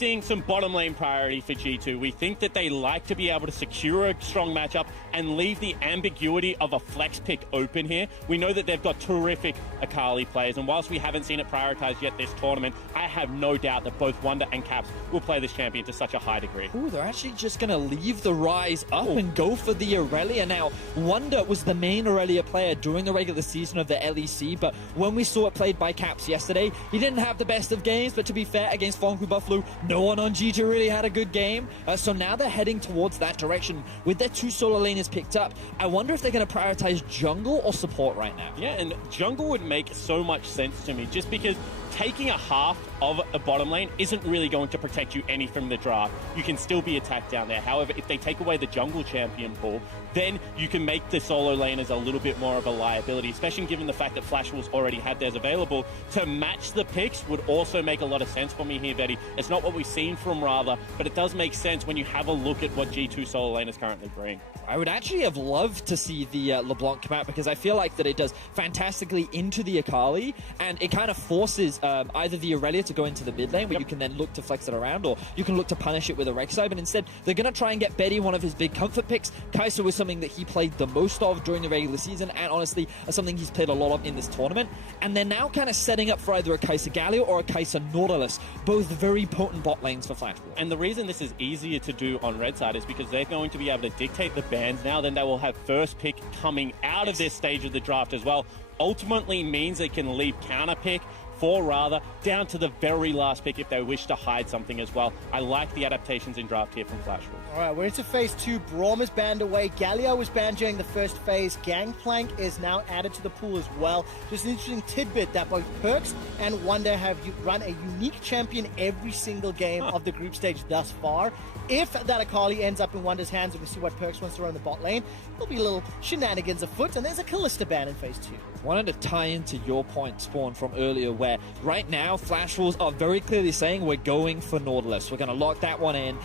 expecting some bottom lane priority for G2. We think that they like to be able to secure a strong matchup and leave the ambiguity of a flex pick open here. We know that they've got terrific Akali players, and whilst we haven't seen it prioritized yet this tournament, I have no doubt that both Wonder and Caps will play this champion to such a high degree. Ooh, they're actually just going to leave the Rise up and go for the Aurelia. Now, Wonder was the main Aurelia player during the regular season of the LEC, but when we saw it played by Caps yesterday, he didn't have the best of games, but to be fair, against Fonku Buffalo, no one on G2 really had a good game. So now they're heading towards that direction with their two solo laners picked up. I wonder if they're going to prioritize jungle or support right now. Yeah, and jungle would make so much sense to me, just because taking a half of a bottom lane isn't really going to protect you any from the draft. You can still be attacked down there. However, if they take away the jungle champion pool, then you can make the solo laners a little bit more of a liability, especially given the fact that Flash Wolves already had theirs available. To match the picks would also make a lot of sense for me here, Betty. It's not what we've seen from Rather, but it does make sense when you have a look at what G2 solo laners currently bring. I would actually have loved to see the LeBlanc come out, because I feel like that it does fantastically into the Akali, and it kind of forces either the Aurelia to go into the mid lane, where you can then look to flex it around, or you can look to punish it with a Rek'Sai, but instead they're going to try and get Betty one of his big comfort picks. Kai'Sa was something that he played the most of during the regular season, and honestly something he's played a lot of in this tournament, and they're now kind of setting up for either a Kai'Sa Galio or a Kai'Sa Nautilus, both very potent bot lanes for Flash Wolves. And the reason this is easier to do on red side is because they're going to be able to dictate the bans now. Then they will have first pick coming out of this stage of the draft as well. Ultimately means they can leave counter pick for Rather down to the very last pick if they wish to hide something as well. I like the adaptations in draft here from Flash Wolves. All right, we're into phase 2. Braum is banned away. Galio was banned during the first phase. Gangplank is now added to the pool as well. Just an interesting tidbit that both Perks and Wonder have run a unique champion every single game of the group stage thus far. If that Akali ends up in Wonder's hands and we see what Perks wants to run the bot lane, there'll be a little shenanigans afoot, and there's a Kalista ban in phase 2. Wanted to tie into your point, Spawn, from earlier, where right now Flash Wolves are very clearly saying we're going for Nautilus. We're going to lock that one in.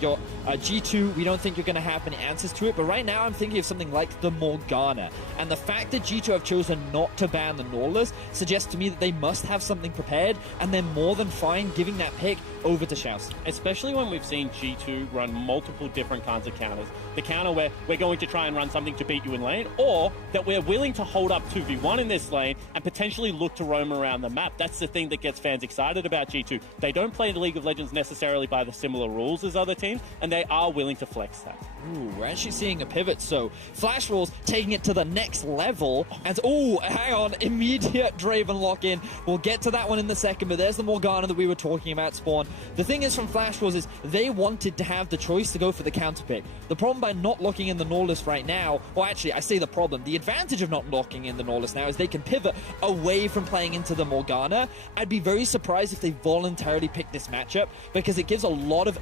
Your G2, we don't think you're going to have any answers to it, but right now I'm thinking of something like the Morgana. And the fact that G2 have chosen not to ban the Nautilus suggests to me that they must have something prepared, and they're more than fine giving that pick over to Shouse. Especially when we've seen G2 run multiple different kinds of counters. The counter where we're going to try and run something to beat you in lane, or that we're willing to hold up 2v1 in this lane and potentially look to roam around the map. That's the thing that gets fans excited about G2. They don't play League of Legends necessarily by the similar rules as other teams, and they are willing to flex that. Ooh, we're actually seeing a pivot, so Flash Wolves taking it to the next level, and hang on, immediate Draven lock-in. We'll get to that one in a second, but there's the Morgana that we were talking about, Spawn. The thing is from Flash Wolves is they wanted to have the choice to go for the counter pick. The problem by not locking in the Nautilus right now, well actually I say the problem, the advantage of not locking in the Nautilus now is they can pivot away from playing into the Morgana. I'd be very surprised if they voluntarily pick this matchup, because it gives a lot of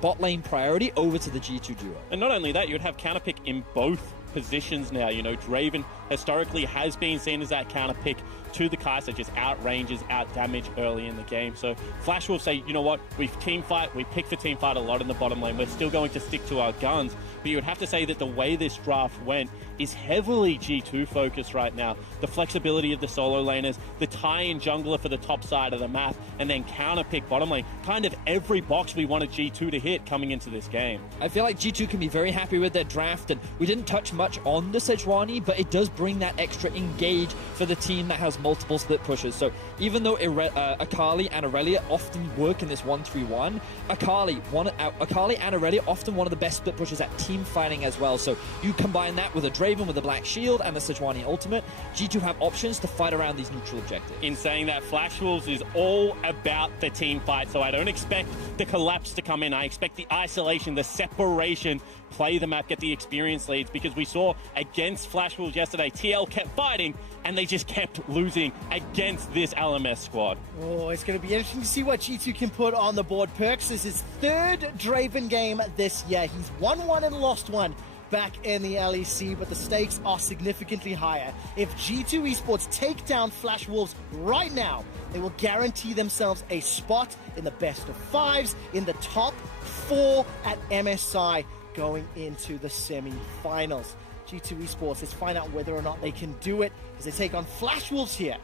bot lane priority over to the G2 duo. And not only that, you'd have counter pick in both positions now. You know, Draven historically has been seen as that counter pick to the Kai'Sa, just out ranges, out damage early in the game. So Flash will say, you know what, we team fight, we pick for team fight a lot in the bottom lane. We're still going to stick to our guns. But you would have to say that the way this draft went is heavily G2 focused right now. The flexibility of the solo laners, the tie-in jungler for the top side of the map, and then counter pick bottom lane. Kind of every box we wanted G2 to hit coming into this game. I feel like G2 can be very happy with their draft, and we didn't touch much on the Sejuani, but it does bring that extra engage for the team that has multiple split pushes. So even though Akali and Aurelia often work in this 1-3-1, Akali and Aurelia often one of the best split pushes at team fighting as well. So you combine that with a Draven with a Black Shield and the Sejuani ultimate, G2 have options to fight around these neutral objectives. In saying that, Flash Wolves is all about the team fight, so I don't expect the collapse to come in. I expect the isolation, the separation, play the map, get the experience leads, because we saw against Flash Wolves yesterday, TL kept fighting and they just kept losing against this LMS squad. Oh, it's going to be interesting to see what G2 can put on the board. Perks is his third Draven game this year. He's won one and lost one back in the LEC, but the stakes are significantly higher. If G2 Esports take down Flash Wolves right now, they will guarantee themselves a spot in the best of fives, in the top 4 at MSI going into the semi-finals. G2 Esports, let's find out whether or not they can do it as they take on Flash Wolves here.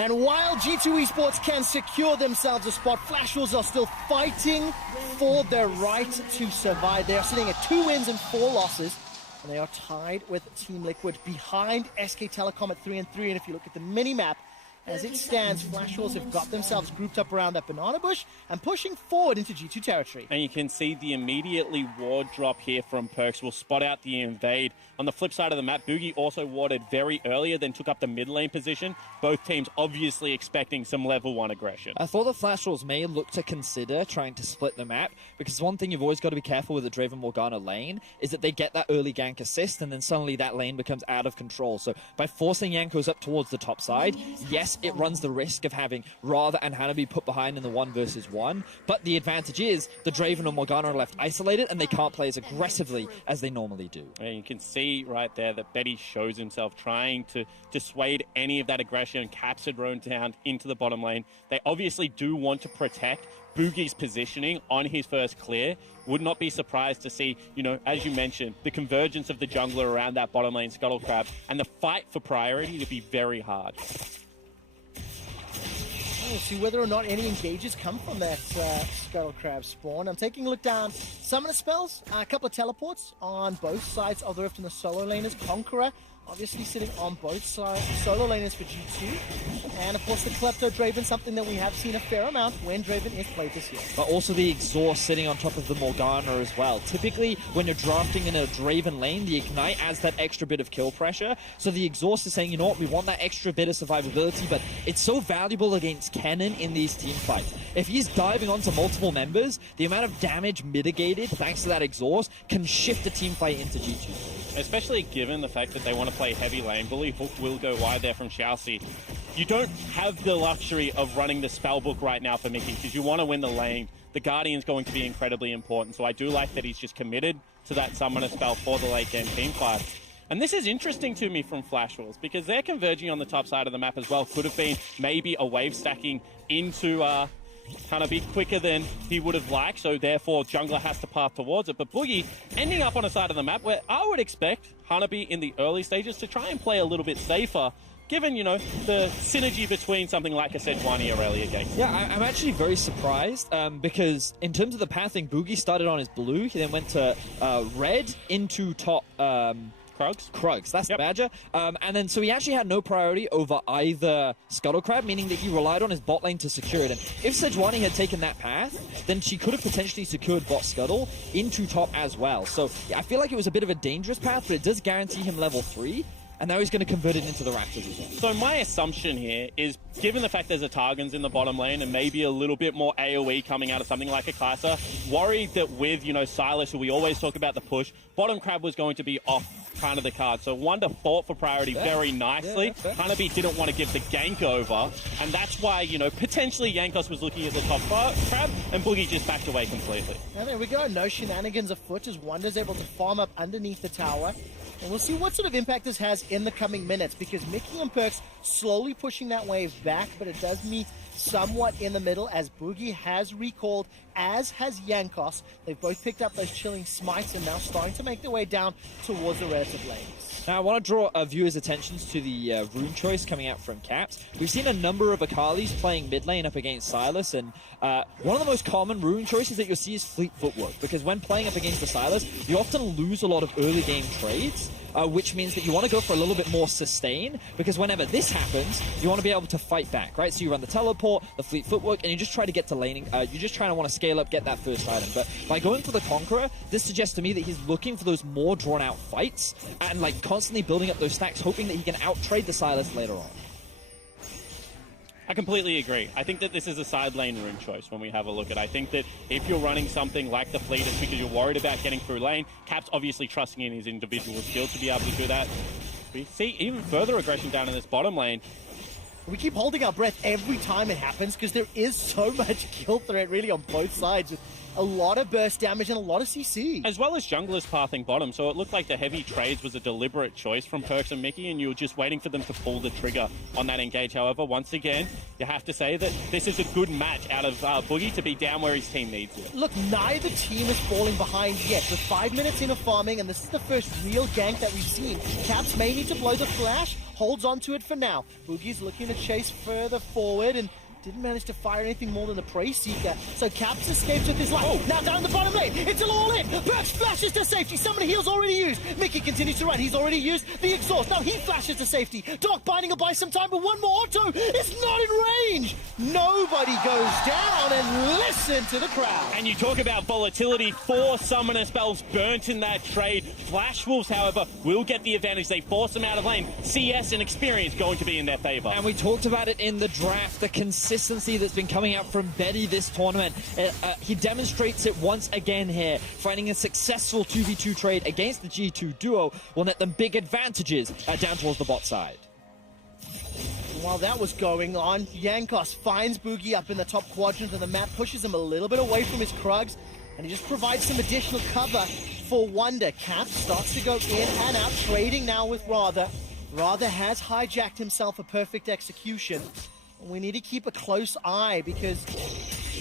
And while G2 Esports can secure themselves a spot, Flash Wolves are still fighting for their right to survive. They are sitting at 2 wins and 4 losses, and they are tied with Team Liquid behind SK Telecom at 3-3. And if you look at the mini-map, as it stands, Flash Wolves have got themselves grouped up around that banana bush and pushing forward into G2 territory. And you can see the immediately ward drop here from Perks will spot out the invade. On the flip side of the map, Boogie also warded very earlier, then took up the mid lane position. Both teams obviously expecting some level 1 aggression. I thought the Flash Wolves may look to consider trying to split the map, because one thing you've always got to be careful with the Draven Morgana lane is that they get that early gank assist, and then suddenly that lane becomes out of control. So by forcing Jankos up towards the top side, yes, it runs the risk of having Radha and Hanabi put behind in the 1 versus 1, but the advantage is the Draven and Morgana are left isolated, and they can't play as aggressively as they normally do. And you can see right there that Betty shows himself trying to dissuade any of that aggression. Caps had roamed down into the bottom lane. They obviously do want to protect Boogie's positioning on his first clear. Would not be surprised to see, you know, as you mentioned, the convergence of the jungler around that bottom lane Scuttle Crab and the fight for priority to be very hard. We'll see whether or not any engages come from that Scuttle Crab spawn. I'm taking a look down. Summoner spells, a couple of teleports on both sides of the rift and the solo laners. Conqueror obviously sitting on both sides. Solo laners for G2. And of course the Klepto Draven, something that we have seen a fair amount when Draven is played this year. But also the exhaust sitting on top of the Morgana as well. Typically, when you're drafting in a Draven lane, the Ignite adds that extra bit of kill pressure. So the exhaust is saying, you know what, we want that extra bit of survivability, but it's so valuable against Kennen in these team fights. If he's diving onto multiple members, the amount of damage mitigated thanks to that exhaust can shift a team fight into G2. Especially given the fact that they want to play heavy lane. Bully Hook will go wide there from Xiaoxi. You don't have the luxury of running the spellbook right now for Mickey because you want to win the lane. The Guardian's going to be incredibly important, so I do like that he's just committed to that summoner spell for the late game team fight. And this is interesting to me from Flash Wolves because they're converging on the top side of the map as well. Could have been maybe a wave stacking into Hanabi quicker than he would have liked, so therefore jungler has to path towards it. But Boogie ending up on a side of the map where I would expect Hanabi in the early stages to try and play a little bit safer, given, you know, the synergy between something like a Sejuani Aurelia game. Yeah, I'm actually very surprised because in terms of the pathing, Boogie started on his blue, he then went to red into top... Krugs, that's the Badger. And then, so he actually had no priority over either Scuttle Crab, meaning that he relied on his bot lane to secure it. And if Sejuani had taken that path, then she could have potentially secured bot Scuttle into top as well. So yeah, I feel like it was a bit of a dangerous path, but it does guarantee him level 3. And now he's going to convert it into the Raptors as well. So my assumption here is, given the fact there's a Targons in the bottom lane and maybe a little bit more AoE coming out of something like a Kai'Sa, worried that with, you know, Silas, who we always talk about the push, bottom Crab was going to be off kind of the card. So Wonder fought for priority very nicely. Hanabi didn't want to give the gank over, and that's why, you know, potentially Jankos was looking at the top Crab, and Boogie just backed away completely. And there we go. No shenanigans afoot as Wonder's able to farm up underneath the tower. And we'll see what sort of impact this has in the coming minutes, because Mickey and Perks slowly pushing that wave back, but it does meet somewhat in the middle as Boogie has recalled, as has Jankos. They've both picked up those chilling smites and now starting to make their way down towards the relative lanes. Now, I want to draw viewers' attentions to the rune choice coming out from Caps. We've seen a number of Akalis playing mid lane up against Silas, and one of the most common rune choices that you'll see is Fleet Footwork, because when playing up against the Silas, you often lose a lot of early game trades, which means that you want to go for a little bit more sustain, because whenever this happens, you want to be able to fight back, right? So you run the teleport, the Fleet Footwork, and you just try to get to laning. You're just trying to want to scale up, get that first item. But by going for the Conqueror, this suggests to me that he's looking for those more drawn-out fights and like constantly building up those stacks, hoping that he can out-trade the Silas later on. I completely agree. I think that this is a side lane rune choice when we have a look at it. I think that if you're running something like the Fleet, it's because you're worried about getting through lane. Cap's obviously trusting in his individual skill to be able to do that. We see even further aggression down in this bottom lane. We keep holding our breath every time it happens because there is so much kill threat really on both sides, with a lot of burst damage and a lot of CC. As well as junglers pathing bottom, so it looked like the heavy trades was a deliberate choice from Perks and Mickey, and you were just waiting for them to pull the trigger on that engage. However, once again, you have to say that this is a good match out of Boogie to be down where his team needs it. Look, neither team is falling behind yet. With 5 minutes in of farming, and this is the first real gank that we've seen. Caps may need to blow the flash, holds on to it for now. Boogie's looking to chase further forward and didn't manage to fire anything more than the Prey Seeker. So Caps escapes with his life. Oh, now down the bottom lane. It's all in. Perks flashes to safety. Summoner heal's already used. Mickey continues to run. He's already used the exhaust. Now he flashes to safety. Dark Binding will buy some time, but one more auto is not in range. Nobody goes down, and listen to the crowd. And you talk about volatility. 4 summoner spells burnt in that trade. Flash Wolves, however, will get the advantage. They force them out of lane. CS and experience going to be in their favor. And we talked about it in the draft, the consistency that's been coming out from Betty this tournament. He demonstrates it once again here. Finding a successful 2v2 trade against the G2 duo will net them big advantages down towards the bot side. While that was going on, Yankos finds Boogie up in the top quadrant of the map, pushes him a little bit away from his Krugs, and he just provides some additional cover for Wonder. Cap starts to go in and out, trading now with Rather. Rather has hijacked himself a perfect execution. We need to keep a close eye because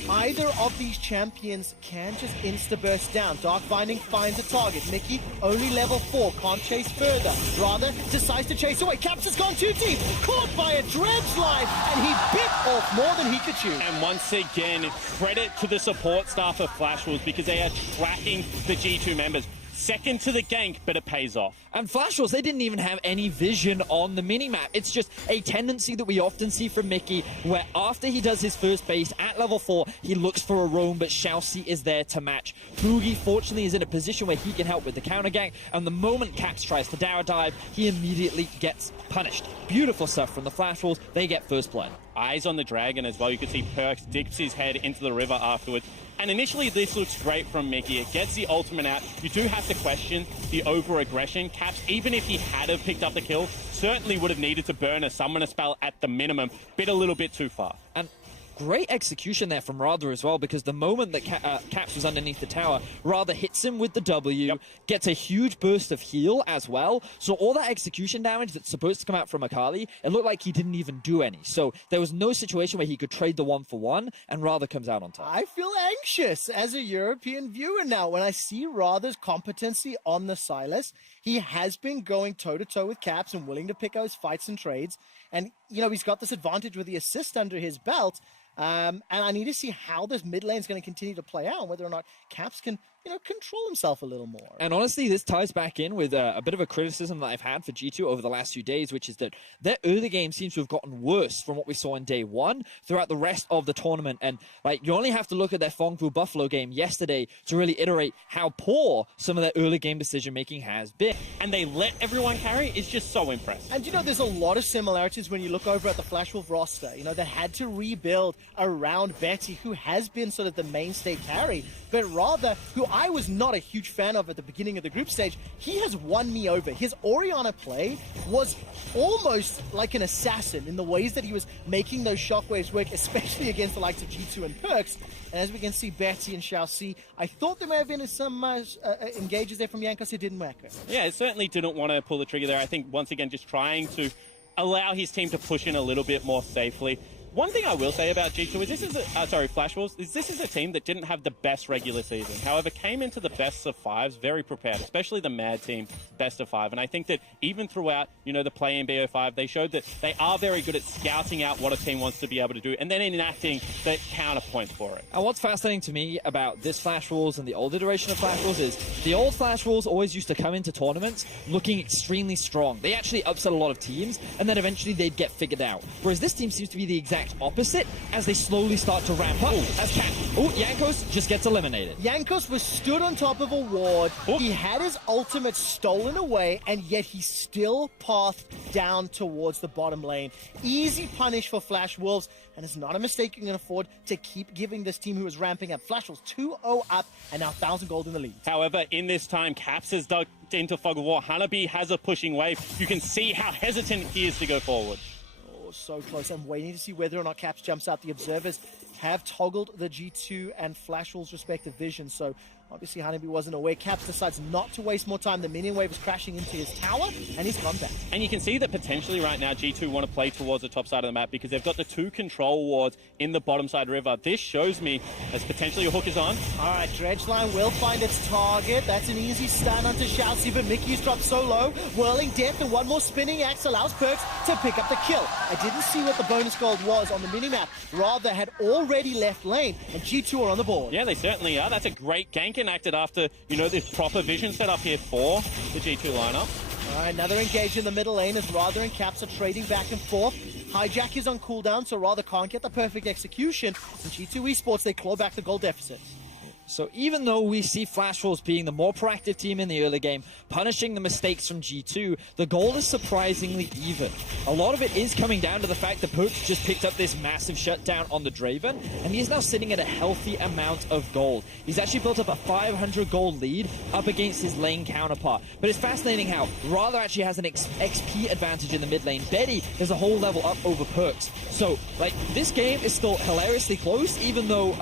either of these champions can just insta-burst down. Dark Binding finds a target. Mickey, only level 4, can't chase further. Rather decides to chase away. Caps has gone too deep, caught by a Dredge line, and he bit off more than he could chew. And once again, credit to the support staff of Flash Wolves because they are tracking the G2 members. Second to the gank, but it pays off. And Flash Wolves, they didn't even have any vision on the minimap. It's just a tendency that we often see from Mickey, where after he does his first base at level 4, he looks for a roam, but Xiaoxi is there to match. Boogie, fortunately, is in a position where he can help with the counter gank, and the moment Caps tries to dower dive, he immediately gets punished. Beautiful stuff from the Flash Wolves. They get first blood. Eyes on the dragon as well. You can see Perks dips his head into the river afterwards. And initially, this looks great from Mickey. It gets the ultimate out. You do have to question the over-aggression. Caps, even if he had have picked up the kill, certainly would have needed to burn a summoner spell at the minimum. Bit a little bit too far. And great execution there from Rather as well, because the moment that Caps was underneath the tower, Rather hits him with the W, gets a huge burst of heal as well. So all that execution damage that's supposed to come out from Akali, it looked like he didn't even do any. So there was no situation where he could trade the 1-for-1, and Rather comes out on top. I feel anxious as a European viewer now when I see Rather's competency on the Silas. He has been going toe-to-toe with Caps and willing to pick out his fights and trades. And, you know, he's got this advantage with the assist under his belt. And I need to see how this mid lane is going to continue to play out, and whether or not Caps can, you know, control himself a little more. And honestly, this ties back in with a bit of a criticism that I've had for G2 over the last few days, which is that their early game seems to have gotten worse from what we saw in day 1 throughout the rest of the tournament. And like, you only have to look at their Fongfu Buffalo game yesterday to really iterate how poor some of their early game decision making has been. And they let everyone carry. It's just so impressive. And you know, there's a lot of similarities when you look over at the Flash Wolf roster. You know, they had to rebuild around Betty, who has been sort of the mainstay carry, but Rather, who I was not a huge fan of at the beginning of the group stage, he has won me over. His Orianna play was almost like an assassin in the ways that he was making those shockwaves work, especially against the likes of G2 and Perks. And as we can see, Betty and Xiaoxi, I thought there may have been some engages there from Yankos. It didn't work. Yeah, it certainly didn't want to pull the trigger there. I think, once again, just trying to allow his team to push in a little bit more safely. One thing I will say about G2 is Flash Wolves, this is a team that didn't have the best regular season. However, came into the best of 5s very prepared, especially the Mad team best of 5. And I think that even throughout, you know, the play in BO5, they showed that they are very good at scouting out what a team wants to be able to do and then enacting the counterpoint for it. And what's fascinating to me about this Flash Wolves and the old iteration of Flash Wolves is the old Flash Wolves always used to come into tournaments looking extremely strong. They actually upset a lot of teams, and then eventually they'd get figured out. Whereas this team seems to be the exact opposite as they slowly start to ramp up. Yankos just gets eliminated. Yankos was stood on top of a ward. He had his ultimate stolen away, and yet he still pathed down towards the bottom lane. Easy punish for Flash Wolves, and it's not a mistake you can afford to keep giving this team who is ramping up. Flash Wolves 2-0 up, and now 1,000 gold in the lead. However, in this time, Caps has dug into Fog of War. Hanabi has a pushing wave. You can see how hesitant he is to go forward. So close. I'm waiting to see whether or not Caps jumps out. The observers have toggled the G2 and Flash Wolves' respective vision. So obviously Hanabi wasn't aware. Caps decides not to waste more time. The minion wave is crashing into his tower, and he's gone back. And you can see that potentially right now G2 want to play towards the top side of the map because they've got the 2 control wards in the bottom side river. This shows me as potentially a hook is on. All right, Dredge Line will find its target. That's an easy stun onto Shoutzy, but Mickey's dropped so low. Whirling Death and one more spinning axe allows Perks to pick up the kill. I didn't see what the bonus gold was on the minimap. Rather, had already left lane, and G2 are on the board. Yeah, they certainly are. That's a great gank enacted after, this proper vision set up here for the G2 lineup. All right, another engage in the middle lane as Rather and Caps are trading back and forth. Hijack is on cooldown, so Rather can't get the perfect execution. And G2 Esports, they claw back the goal deficit. So even though we see Flash Wolves being the more proactive team in the early game, punishing the mistakes from G2, the goal is surprisingly even. A lot of it is coming down to the fact that Perks just picked up this massive shutdown on the Draven, and he's now sitting at a healthy amount of gold. He's actually built up a 500 gold lead up against his lane counterpart. But it's fascinating how Rather actually has an XP advantage in the mid lane. Betty is a whole level up over Perks. So, this game is still hilariously close, even though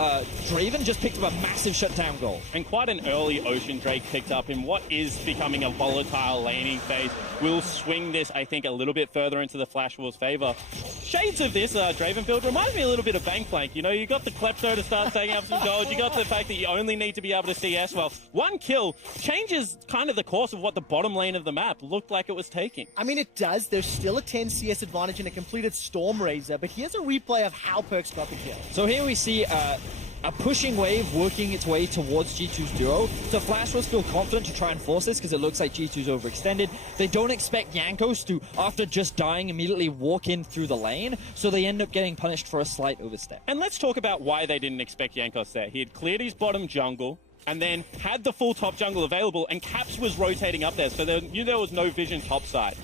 Draven just picked up a massive shutdown goal. And quite an early Ocean Drake picked up in what is becoming a volatile laning phase. Will swing this, I think, a little bit further into the Flash Wolves' favor. Shades of this Draven build reminds me a little bit of Bankplank. You got the Klepto to start taking up some gold. You got the fact that you only need to be able to CS well. One kill changes kind of the course of what the bottom lane of the map looked like it was taking. I mean, it does. There's still a 10 CS advantage in a completed Storm Razor, but here's a replay of how Perks got the kill. So here we see a pushing wave working its way towards G2's duo. So Flash Wolves feel confident to try and force this because it looks like G2's overextended. They don't expect Jankos to, after just dying, immediately walk in through the lane, so they end up getting punished for a slight overstep. And let's talk about why they didn't expect Jankos there. He had cleared his bottom jungle and then had the full top jungle available, and Caps was rotating up there, so there was no vision topside.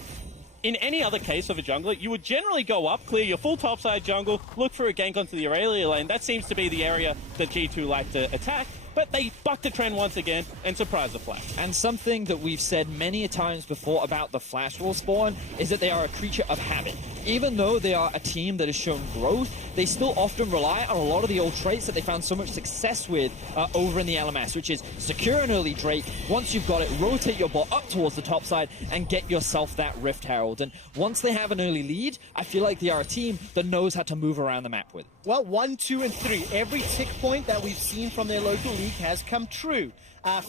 In any other case of a jungler, you would generally go up, clear your full topside jungle, look for a gank onto the Aurelia lane. That seems to be the area that G2 like to attack, but they bucked the trend once again and surprised the Flash. And something that we've said many times before about the Flash Wolf spawn is that they are a creature of habit. Even though they are a team that has shown growth, they still often rely on a lot of the old traits that they found so much success with over in the LMS, which is secure an early Drake. Once you've got it, rotate your bot up towards the top side and get yourself that Rift Herald. And once they have an early lead, I feel like they are a team that knows how to move around the map with. Well, 1, 2, and 3. Every tick point that we've seen from their local league has come true.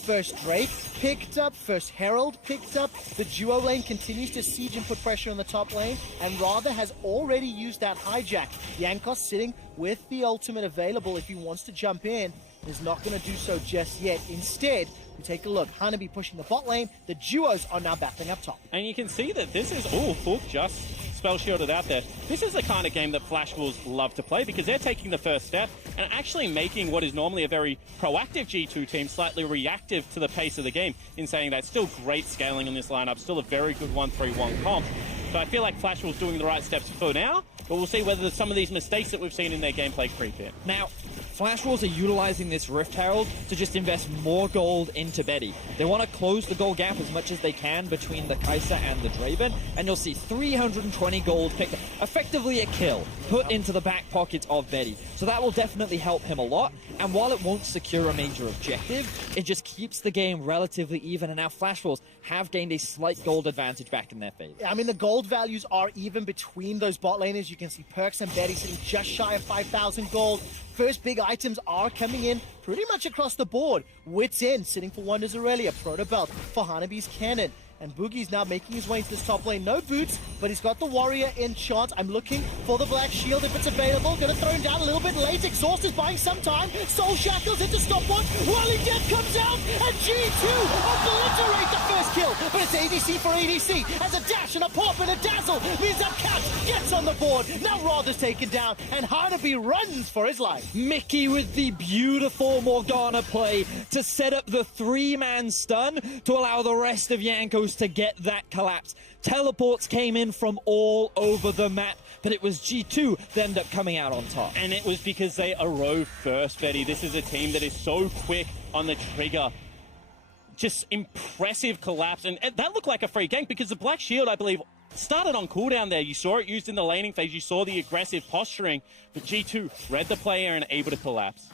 First Drake picked up, first Herald picked up. The duo lane continues to siege and put pressure on the top lane, and Rather has already used that hijack. Jankos sitting with the ultimate available if he wants to jump in. Is not going to do so just yet. Instead, we take a look. Hanabi pushing the bot lane. The duos are now battling up top. And you can see that this is... Oh, Hook just spell shielded out there. This is the kind of game that Flash Wolves love to play because they're taking the first step and actually making what is normally a very proactive G2 team slightly reactive to the pace of the game in saying that still great scaling in this lineup, still a very good 1-3-1 comp. So I feel like Flash Wolves doing the right steps for now, but we'll see whether some of these mistakes that we've seen in their gameplay creep in. Now, Flash Wolves are utilizing this Rift Herald to just invest more gold into Betty. They want to close the gold gap as much as they can between the Kai'Sa and the Draven, and you'll see 320 gold picked up, effectively a kill, put into the back pockets of Betty. So that will definitely help him a lot, and while it won't secure a major objective, it just keeps the game relatively even, and now Flash Wolves have gained a slight gold advantage back in their favor. I mean, the gold values are even between those bot laners. You can see Perks and Betty sitting just shy of 5,000 gold. First big items are coming in pretty much across the board. Wits in, sitting for Wonders Aurelia, Proto Belt for Hanabi's Cannon. And Boogie's now making his way into this top lane. No boots, but he's got the Warrior enchant. I'm looking for the Black Shield if it's available. Gonna throw him down a little bit late. Exhaust is buying some time. Soul Shackles into stop one. Whirling Death comes out, and G2 obliterate the first kill. But it's ADC for ADC. As a dash and a pop and a dazzle means that Caps gets on the board. Now Rather's taken down, and Hanabi runs for his life. Mickey with the beautiful Morgana play to set up the 3-man stun to allow the rest of Jankos to get that collapse. Teleports came in from all over the map, but it was G2 that ended up coming out on top. And it was because they arose first, Betty. This is a team that is so quick on the trigger. Just impressive collapse. And that looked like a free gank because the Black Shield, I believe, started on cooldown there. You saw it used in the laning phase. You saw the aggressive posturing, but G2 read the player and able to collapse.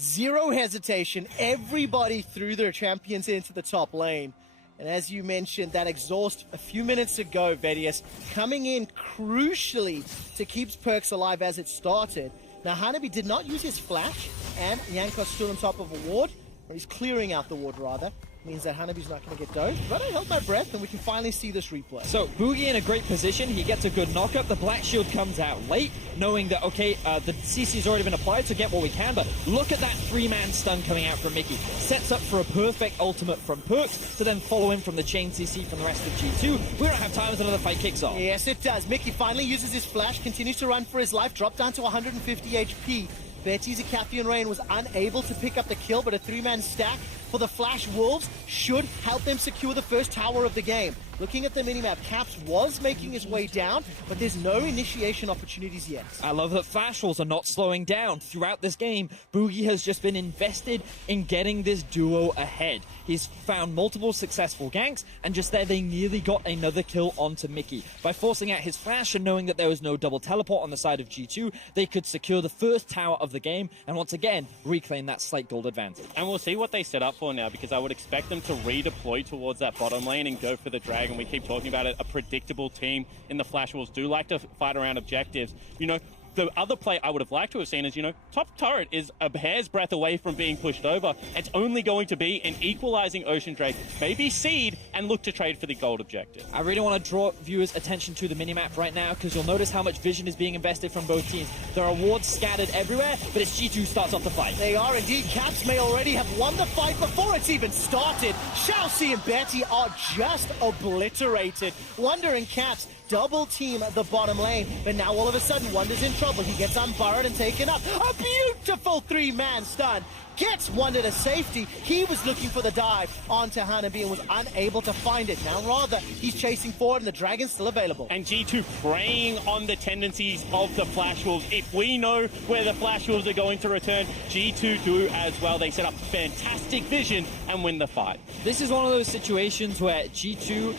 Zero hesitation. Everybody threw their champions into the top lane. And as you mentioned, that exhaust a few minutes ago, Vedius, coming in crucially to keep Perks alive as it started. Now, Hanabi did not use his flash, and Yankos stood on top of a ward, or he's clearing out the ward, rather. Means that Hanabi's not going to get dosed, but I held my breath, and we can finally see this replay. So, Boogie in a great position. He gets a good knockup. The Black Shield comes out late, knowing that, okay, the CC's already been applied, so get what we can, but look at that 3-man stun coming out from Mickey. Sets up for a perfect ultimate from Perks to then follow in from the chain CC from the rest of G2. We don't have time as another fight kicks off. Yes, it does. Mickey finally uses his flash, continues to run for his life, dropped down to 150 HP. Betty's Cathian Rain was unable to pick up the kill, but a 3-man stack for the Flash Wolves should help them secure the first tower of the game. Looking at the minimap, Caps was making his way down, but there's no initiation opportunities yet. I love that Flash Wolves are not slowing down. Throughout this game, Boogie has just been invested in getting this duo ahead. He's found multiple successful ganks, and just there they nearly got another kill onto Mickey. By forcing out his flash and knowing that there was no double teleport on the side of G2, they could secure the first tower of the game, and once again, reclaim that slight gold advantage. And we'll see what they set up for now, because I would expect them to redeploy towards that bottom lane and go for the dragon. We keep talking about it, a predictable team in the Flash Wolves do like to fight around objectives. You know, the other play I would have liked to have seen is, you know, top turret is a hair's breadth away from being pushed over. It's only going to be an equalizing Ocean Drake, maybe seed, and look to trade for the gold objective. I really want to draw viewers' attention to the minimap right now, because you'll notice how much vision is being invested from both teams. There are wards scattered everywhere, but it's G2 starts off the fight. They are indeed. Caps may already have won the fight before it's even started. Xiaoxi and Betty are just obliterated. Wonder and Caps double team the bottom lane, but now all of a sudden Wonder's in trouble. He gets unburrowed and taken up. A beautiful 3-man stun. Gets Wonder to safety. He was looking for the dive onto Hanabi and was unable to find it. Now rather, he's chasing forward and the dragon's still available. And G2 preying on the tendencies of the Flash Wolves. If we know where the Flash Wolves are going to return, G2 do as well. They set up fantastic vision and win the fight. This is one of those situations where G2,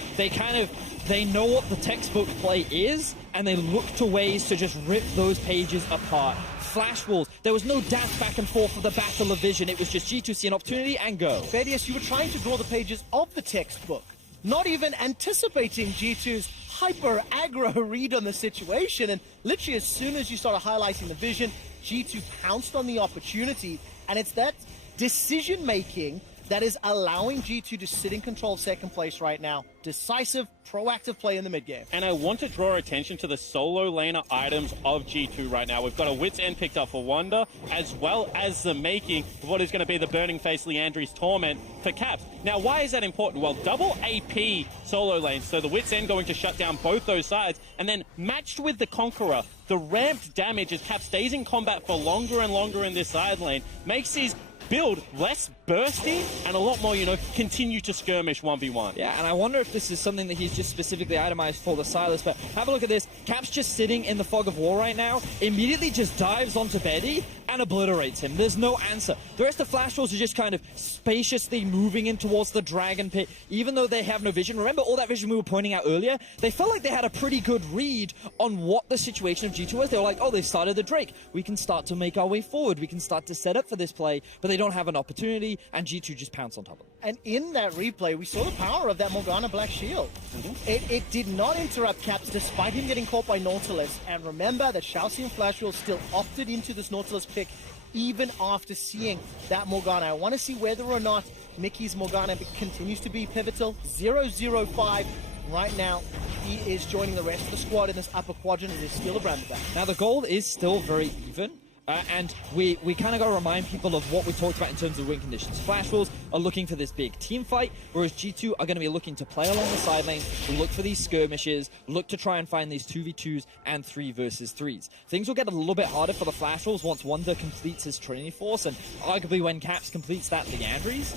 they know what the textbook play is, and they look to ways to just rip those pages apart. Flash Wolves, there was no dance back and forth for the battle of vision. It was just G2 see an opportunity and go. Vedius, you were trying to draw the pages of the textbook, not even anticipating G2's hyper aggro read on the situation, and literally as soon as you started highlighting the vision, G2 pounced on the opportunity, and it's that decision making that is allowing G2 to sit in control of second place right now. Decisive, proactive play in the mid game. And I want to draw attention to the solo laner items of G2 right now. We've got a Wit's End picked up for Wonder, as well as the making of what is going to be the Burning Face Leandri's Torment for Caps. Now, why is that important? Well, double AP solo lanes, so the Wit's End going to shut down both those sides, and then matched with the Conqueror, the ramped damage as Cap stays in combat for longer and longer in this side lane, makes his build less bursty and a lot more, you know, continue to skirmish 1v1. Yeah, and I wonder if this is something that he's just specifically itemized for the Silas, but have a look at this. Cap's just sitting in the fog of war right now, immediately just dives onto Betty and obliterates him. There's no answer. The rest of Flash Wolves are just kind of spaciously moving in towards the Dragon Pit, even though they have no vision. Remember all that vision we were pointing out earlier? They felt like they had a pretty good read on what the situation of G2 was. They were like, oh, they started the Drake. We can start to make our way forward. We can start to set up for this play, but they don't have an opportunity, and G2 just pounce on top of them. And in that replay, we saw the power of that Morgana Black Shield. It did not interrupt Caps despite him getting caught by Nautilus. And remember that Xiaoxi and Flash Wolves still opted into this Nautilus pick even after seeing that Morgana. I want to see whether or not Mickey's Morgana continues to be pivotal. 0-0-5 right now. He is joining the rest of the squad in this upper quadrant. It is still a Brandy back. Now the gold is still very even. And we kind of got to remind people of what we talked about in terms of win conditions. Flash Wolves are looking for this big team fight, whereas G2 are going to be looking to play along the side lanes, look for these skirmishes, look to try and find these 2v2s and 3 versus 3s. Things will get a little bit harder for the Flash Wolves once Wonder completes his Trinity Force, and arguably when Caps completes that Leandri's.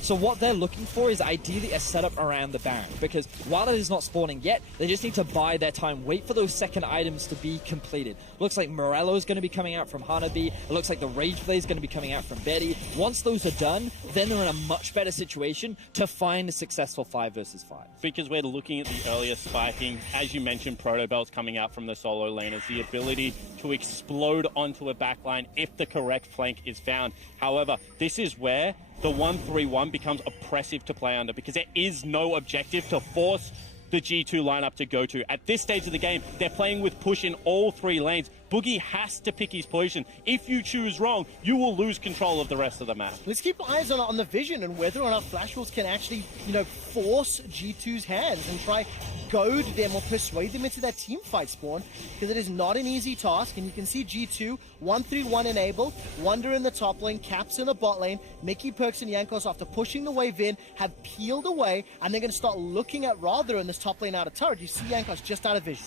So what they're looking for is ideally a setup around the Baron, because while it is not spawning yet, they just need to buy their time, wait for those second items to be completed. Looks like Morello is going to be coming out from Hanabi. It looks like the Rage Blade is going to be coming out from Betty. Once those are done, then they're in a much better situation to find a successful 5 versus 5. Because we're looking at the earlier spiking, as you mentioned, Proto Bells coming out from the solo laners, the ability to explode onto a backline if the correct flank is found. However, this is where the 1-3-1 becomes oppressive to play under, because there is no objective to force the G2 lineup to go to. At this stage of the game, they're playing with push in all 3 lanes. Boogie has to pick his position. If you choose wrong, you will lose control of the rest of the map. Let's keep eyes on the vision and whether or not Flash Wolves can actually, force G2's hands and try goad them or persuade them into that team fight, Spawn, because it is not an easy task. And you can see G2 1-3-1 enabled, Wonder in the top lane, Caps in the bot lane. Mickey, Perks, and Jankos, after pushing the wave in, have peeled away, and they're going to start looking at Rather in this top lane out of turret. You see Jankos just out of vision.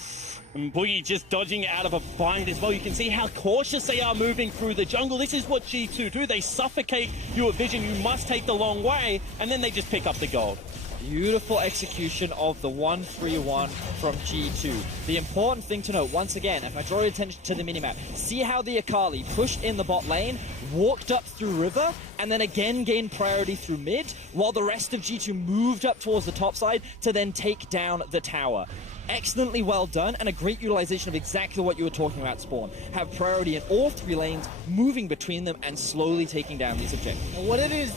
And Boogie just dodging out of a bind as well. You can see how cautious they are moving through the jungle. This is what G2 do. They suffocate your vision. You must take the long way, and then they just pick up the gold. Beautiful execution of the 1-3-1 from G2. The important thing to note, once again, if I draw your attention to the minimap, see how the Akali pushed in the bot lane, walked up through river, and then again gained priority through mid, while the rest of G2 moved up towards the top side to then take down the tower. Excellently well done, and a great utilization of exactly what you were talking about, Spawn. Have priority in all 3 lanes, moving between them and slowly taking down these objectives. And what it is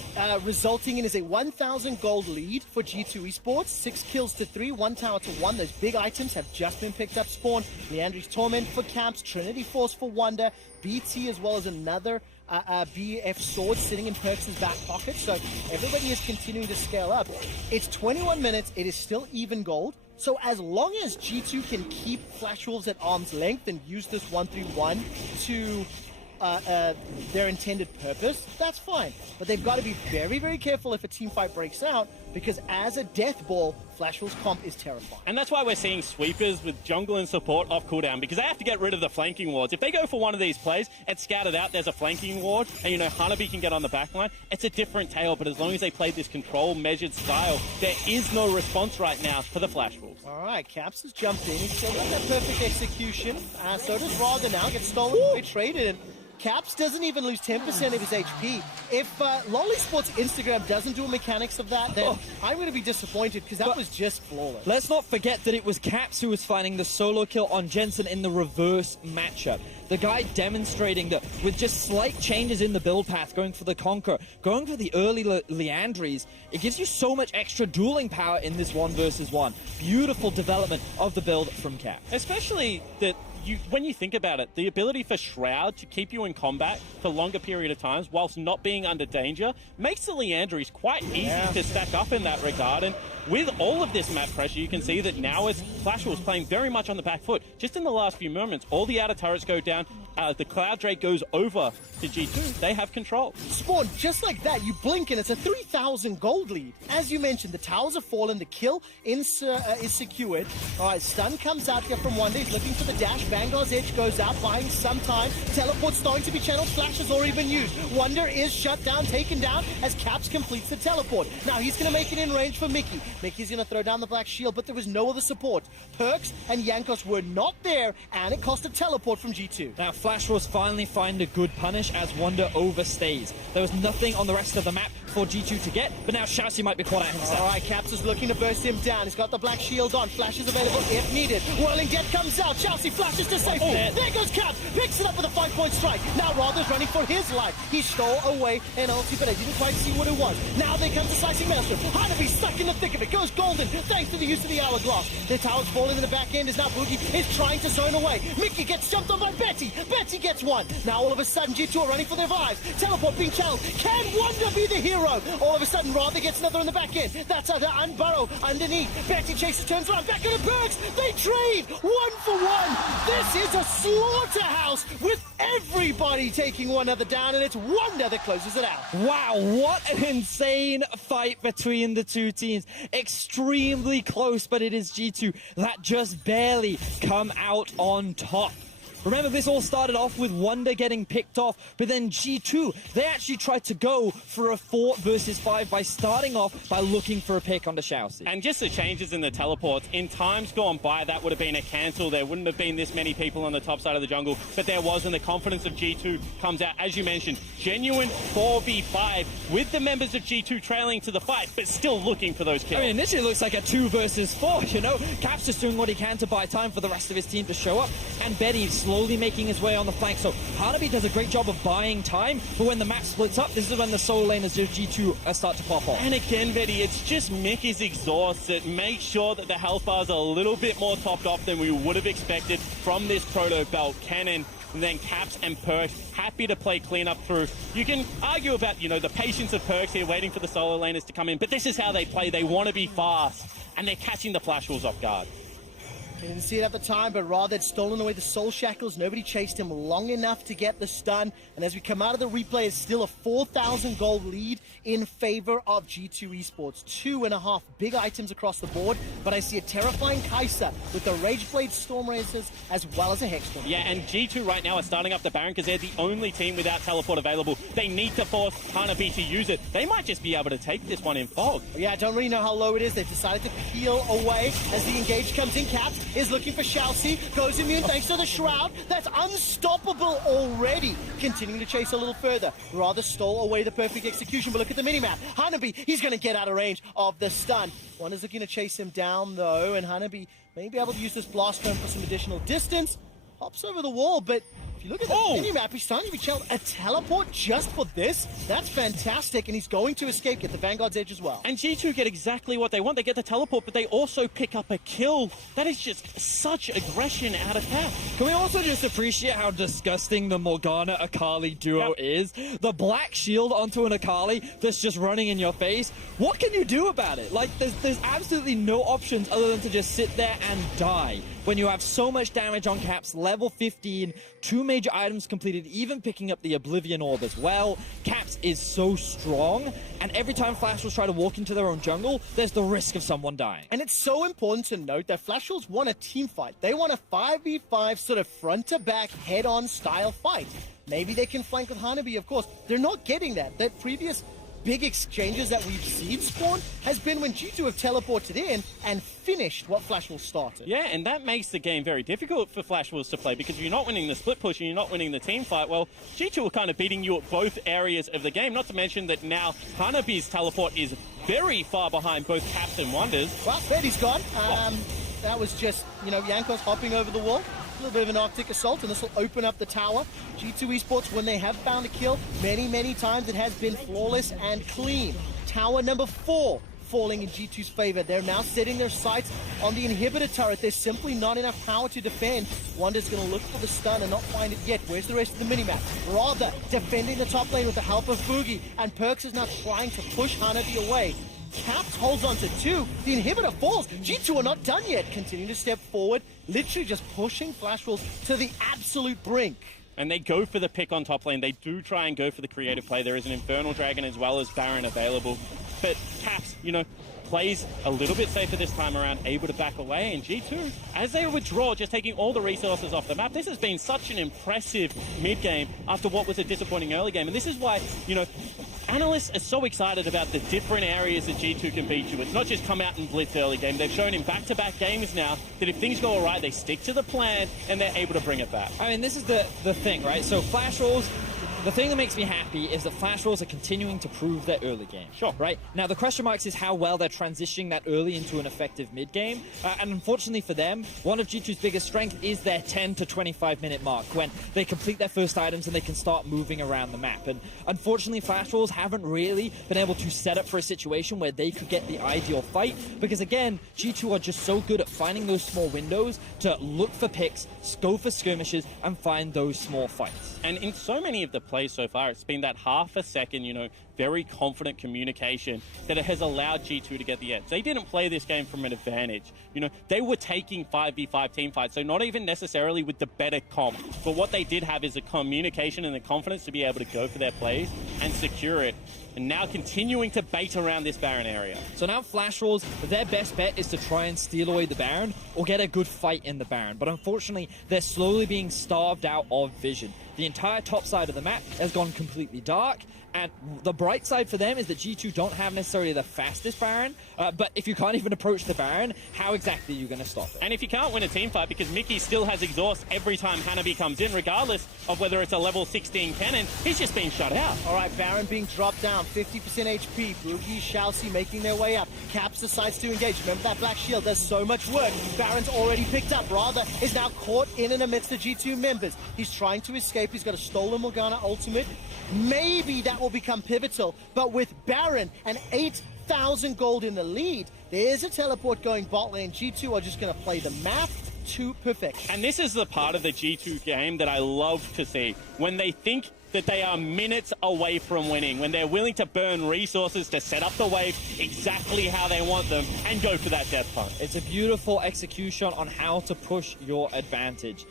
resulting in is a 1,000 gold lead for G2 Esports. 6 kills to 3, 1 tower to 1. Those big items have just been picked up, Spawn. Leandri's Torment for Caps, Trinity Force for Wonder, BT, as well as another BF sword sitting in Perks' back pocket. So everybody is continuing to scale up. It's 21 minutes. It is still even gold. So as long as G2 can keep Flash Wolves at arm's length and use this 1-3-1 to their intended purpose, that's fine. But they've got to be very, very careful if a team fight breaks out, because as a death ball, Flash Wolves comp is terrifying. And that's why we're seeing sweepers with jungle and support off cooldown, because they have to get rid of the flanking wards. If they go for one of these plays and scout it out, there's a flanking ward, and Hanabi can get on the backline, it's a different tale. But as long as they play this controlled, measured style, there is no response right now for the Flash Wolves. All right, Caps has jumped in. He's still got that perfect execution. So does Rather now. Gets stolen away, traded, and Caps doesn't even lose 10% of his HP. If Lolly Sports Instagram doesn't do a mechanics of that, then I'm going to be disappointed, because that was just flawless. Let's not forget that it was Caps who was finding the solo kill on Jensen in the reverse matchup. The guy demonstrating that with just slight changes in the build path, going for the Conquer, going for the early Leandries, it gives you so much extra dueling power in this 1 versus 1. Beautiful development of the build from Caps. Especially that when you think about it, the ability for Shroud to keep you in combat for longer period of times whilst not being under danger makes the Leandries quite easy to stack up in that regard. And with all of this map pressure, you can see that now as Flash Wolves playing very much on the back foot. Just in the last few moments, all the outer turrets go down, the Cloud Drake goes over to G2. They have control. Spawn, just like that, you blink and it's a 3,000 gold lead. As you mentioned, the towers have fallen, the kill is secured. All right, stun comes out here from Wonder. He's looking for the dash. Vanguard's edge goes out, buying some time. Teleport's starting to be channeled. Flash has already been used. Wonder is shut down, taken down as Caps completes the teleport. Now he's going to make it in range for Mickey. Mickey's going to throw down the black shield, but there was no other support. Perks and Jankos were not there, and it cost a teleport from G2. Now Flash Wolves finally find a good punish as Wonder overstays. There was nothing on the rest of the map for G2 to get, but now Shasi might be caught out himself. All right, Caps is looking to burst him down. He's got the black shield on. Flash is available if needed. Whirling Death comes out. Shasi flashes to safety. There goes Caps. Picks it up with a 5-point strike. Now Rather's running for his life. He stole away an ulti, but I didn't quite see what it was. Now they come to Slicing Maelstrom. Hanabi stuck in the thick of it. Goes golden thanks to the use of the hourglass. The tower's falling in the back end as now Boogie is trying to zone away. Mickey gets jumped on by Betty. Betty gets one. Now all of a sudden G2 are running for their lives. Teleport being channeled. Can Wonder be the hero? All of a sudden Rather gets another in the back end. That's under Unburrow underneath. Betty chases, turns around, back into Perks. They trade 1 for 1. This is a slaughterhouse with everybody taking one another down, and it's Wonder that closes it out. Wow, what an insane fight between the two teams. Extremely close, but it is G2 that just barely come out on top. Remember, this all started off with Wonder getting picked off, but then G2, they actually tried to go for a 4 versus 5 by starting off by looking for a pick onto Xiaoxi. And just the changes in the teleports, in times gone by, that would have been a cancel. There wouldn't have been this many people on the top side of the jungle, but there was, and the confidence of G2 comes out. As you mentioned, genuine 4v5 with the members of G2 trailing to the fight, but still looking for those kills. I mean, initially looks like a 2 versus 4, you know? Cap's just doing what he can to buy time for the rest of his team to show up, and Betty slowly making his way on the flank. So Hanabi does a great job of buying time, but when the map splits up, this is when the solo laners of G2 start to pop off. And again, Betty, it's just Mickey's exhaust that makes sure that the health bars are a little bit more topped off than we would have expected from this Proto Belt Cannon. And then Caps and Perks happy to play cleanup through. You can argue about, you know, the patience of Perks here waiting for the solo laners to come in, but this is how they play. They want to be fast, and they're catching the Flash Wolves off guard. He didn't see it at the time, but rather had stolen away the Soul Shackles. Nobody chased him long enough to get the stun. And as we come out of the replay, it's still a 4,000 gold lead in favor of G2 Esports. 2.5 big items across the board, but I see a terrifying Kai'Sa with the Rageblade Storm Racers as well as a Hexstorm. Yeah, and G2 right now are starting up the Baron because they're the only team without teleport available. They need to force Hanabi to use it. They might just be able to take this one in fog. Yeah, I don't really know how low it is. They've decided to peel away as the engage comes in. Caps is looking for Xiaoxi, goes immune thanks to the Shroud. That's unstoppable already. Continuing to chase a little further. Rather stole away the perfect execution, but look at the minimap. Hanabi, he's going to get out of range of the stun. Wonder's looking to chase him down though, and Hanabi may be able to use this blast cone for some additional distance. Hops over the wall, but if you look at the minimap, he's starting to be chilled. A teleport just for this? That's fantastic, and he's going to escape, get the Vanguard's Edge as well. And G2 get exactly what they want. They get the teleport, but they also pick up a kill. That is just such aggression out of Cap. Can we also just appreciate how disgusting the Morgana-Akali duo is? The black shield onto an Akali that's just running in your face. What can you do about it? Like, there's absolutely no options other than to just sit there and die. When you have so much damage on Caps, level 15, 2 major items completed, even picking up the Oblivion Orb as well. Caps is so strong, and every time Flash Wolves try to walk into their own jungle, there's the risk of someone dying. And it's so important to note that Flash Wolves want a team fight. They want a 5v5 sort of front-to-back, head-on style fight. Maybe they can flank with Hanabi, of course. They're not getting that. That previous big exchanges that we've seen spawn has been when G2 have teleported in and finished what Flash Wolves started. Yeah, and that makes the game very difficult for Flash Wolves to play because if you're not winning the split push and you're not winning the team fight, well, G2 are kind of beating you at both areas of the game. Not to mention that now Hanabi's teleport is very far behind both Caps and Wonders. Well, Betty's gone. That was just, you know, Jankos hopping over the wall. A little bit of an Arctic assault, and this will open up the tower. G2 Esports, when they have found a kill, many times it has been flawless and clean. Tower number 4 falling in G2's favor. They're now setting their sights on the inhibitor turret. There's simply not enough power to defend. Wonder's going to look for the stun and not find it yet. Where's the rest of the minimap? Rather, defending the top lane with the help of Boogie, and Perks is now trying to push Hanabi away. Caps holds on to 2. The inhibitor falls. G2 are not done yet. Continue to step forward, literally just pushing Flash Wolves to the absolute brink. And they go for the pick on top lane. They do try and go for the creative play. There is an Infernal Dragon as well as Baron available. But Caps, you know, plays a little bit safer this time around, able to back away. And G2, as they withdraw, just taking all the resources off the map. This has been such an impressive mid-game after what was a disappointing early game. And this is why, you know, analysts are so excited about the different areas that G2 can beat you. It's not just come out and blitz early game. They've shown in back-to-back games now that if things go all right, they stick to the plan and they're able to bring it back. I mean, this is the thing, right? So Flash Wolves, the thing that makes me happy is that Flash Wolves are continuing to prove their early game. Sure. Right? Now, the question marks is how well they're transitioning that early into an effective mid-game. And unfortunately for them, one of G2's biggest strength is their 10 to 25 minute mark when they complete their first items and they can start moving around the map. And unfortunately, Flash Wolves haven't really been able to set up for a situation where they could get the ideal fight because, again, G2 are just so good at finding those small windows to look for picks, go for skirmishes, and find those small fights. And in so many of the plays so far. It's been that half a second, very confident communication that it has allowed G2 to get the edge. They didn't play this game from an advantage. They were taking 5v5 team fights, so not even necessarily with the better comp. But what they did have is a communication and the confidence to be able to go for their plays and secure it. And now continuing to bait around this Baron area. So now Flash Wolves, their best bet is to try and steal away the Baron or get a good fight in the Baron. But unfortunately, they're slowly being starved out of vision. The entire top side of the map has gone completely dark. And the bright side for them is that G2 don't have necessarily the fastest Baron, but if you can't even approach the Baron, how exactly are you going to stop it? And if you can't win a team fight, because Mickey still has exhaust every time Hanabi comes in, regardless of whether it's a level 16 cannon, he's just been shut out. All right, Baron being dropped down, 50% HP. Boogie, Shalsi making their way up. Caps decides to engage. Remember that Black Shield does so much work. Baron's already picked up. Rather is now caught in and amidst the G2 members. He's trying to escape. He's got a stolen Morgana ultimate. Maybe that will become pivotal, but with Baron and 8,000 gold in the lead, there's a teleport going bot lane. G2 are just going to play the map to perfection. And this is the part of the G2 game that I love to see. When they think that they are minutes away from winning, when they're willing to burn resources to set up the wave exactly how they want them and go for that death punch. It's a beautiful execution on how to push your advantage.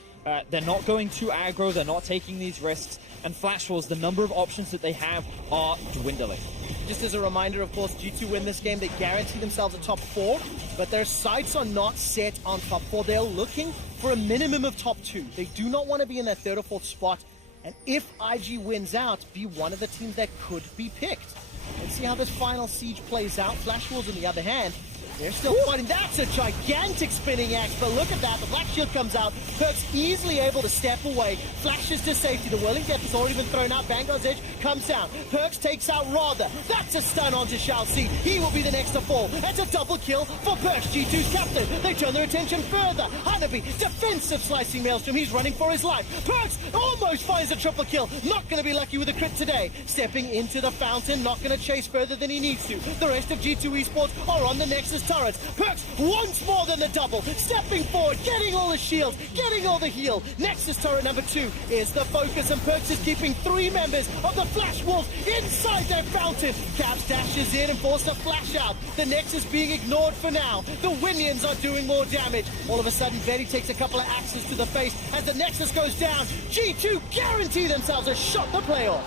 They're not going too aggro, they're not taking these risks, and Flash Wolves, the number of options that they have are dwindling. Just as a reminder, of course, G2 win this game, they guarantee themselves a top 4, but their sights are not set on top 4. They're looking for a minimum of top 2. They do not want to be in that 3rd or 4th spot, and if IG wins out, be one of the teams that could be picked. Let's see how this final siege plays out. Flash Wolves, on the other hand, they're still fighting. That's a gigantic spinning axe, but look at that. The Black Shield comes out. Perkz easily able to step away. Flashes to safety. The Whirling Death has already been thrown out. Vanguard's Edge comes down. Perkz takes out Rather. That's a stun onto Shalsi. He will be the next to fall. That's a double kill for Perkz, G2's captain. They turn their attention further. Hanabi, defensive slicing Maelstrom. He's running for his life. Perkz almost finds a triple kill. Not going to be lucky with a crit today. Stepping into the fountain. Not going to chase further than he needs to. The rest of G2 Esports are on the Nexus turrets. Perkz once more than the double, stepping forward, getting all the shields, getting all the heal. Nexus turret number 2 is the focus, and Perkz is keeping 3 members of the Flash Wolves inside their fountain. Caps dashes in and forces a flash out. The Nexus being ignored for now. The Winions are doing more damage. All of a sudden, Betty takes a couple of axes to the face as the Nexus goes down. G2 guarantee themselves a shot in the playoffs.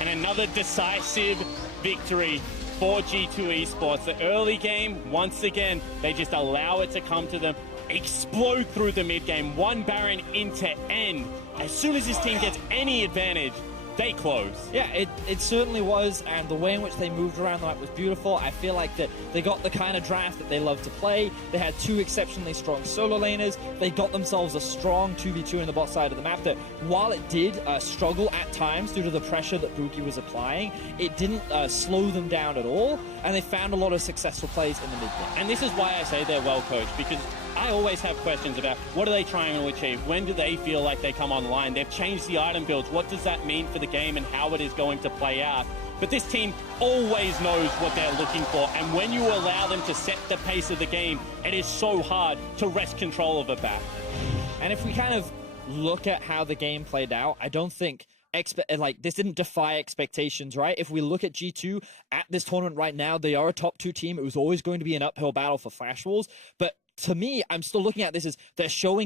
And another decisive victory for G2 Esports. The early game, once again, they just allow it to come to them, explode through the mid game, one Baron into end. As soon as this team gets any advantage, they close. Yeah, it certainly was, and the way in which they moved around the map was beautiful. I feel like that they got the kind of draft that they love to play. They had 2 exceptionally strong solo laners. They got themselves a strong 2v2 in the bot side of the map that, while it did struggle at times due to the pressure that Boogie was applying, it didn't slow them down at all, and they found a lot of successful plays in the mid game. And this is why I say they're well coached, because I always have questions about what are they trying to achieve? When do they feel like they come online? They've changed the item builds. What does that mean for the game and how it is going to play out? But this team always knows what they're looking for, and when you allow them to set the pace of the game, it is so hard to wrest control of it back. And if we kind of look at how the game played out, I don't think this didn't defy expectations, right? If we look at G2 at this tournament right now, they are a top 2 team. It was always going to be an uphill battle for Flash Wolves, but to me, I'm still looking at this as they're showing